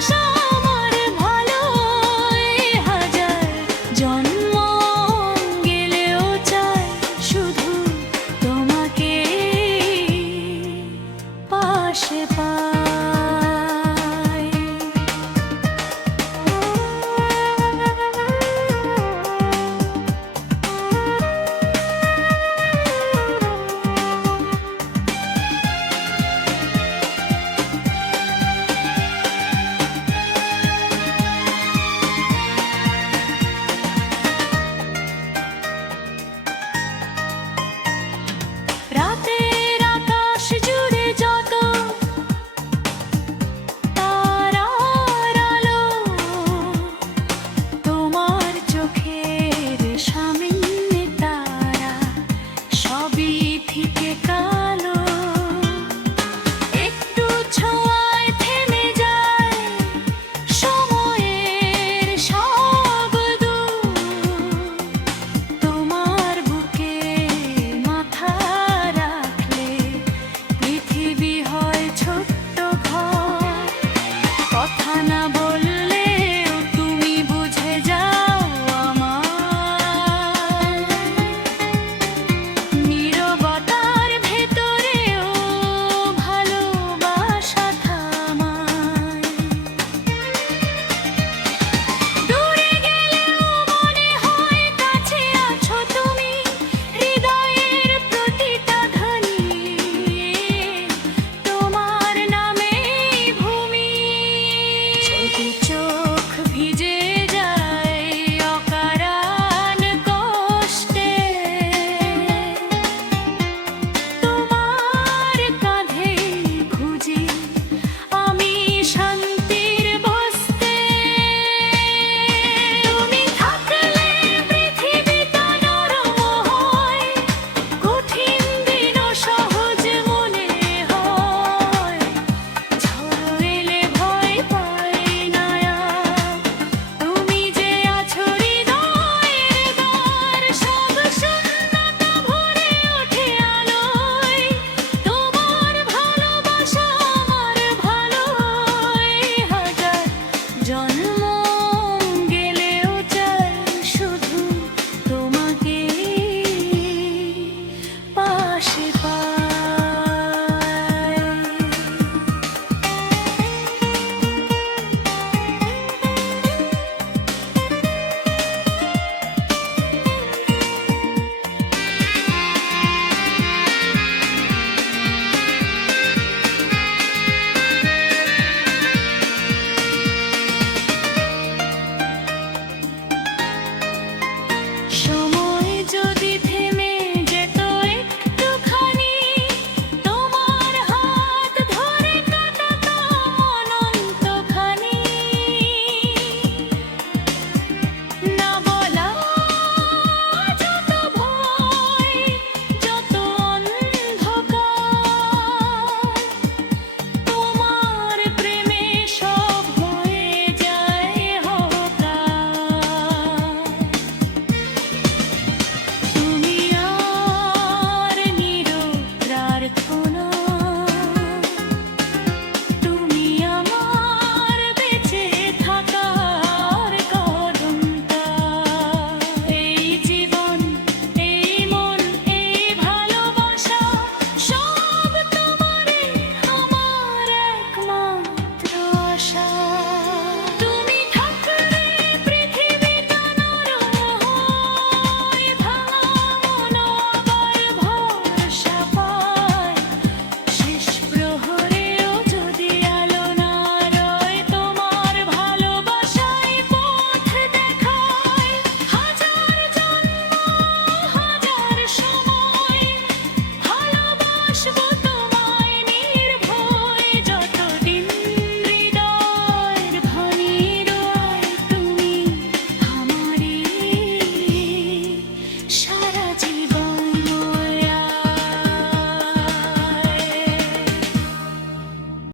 上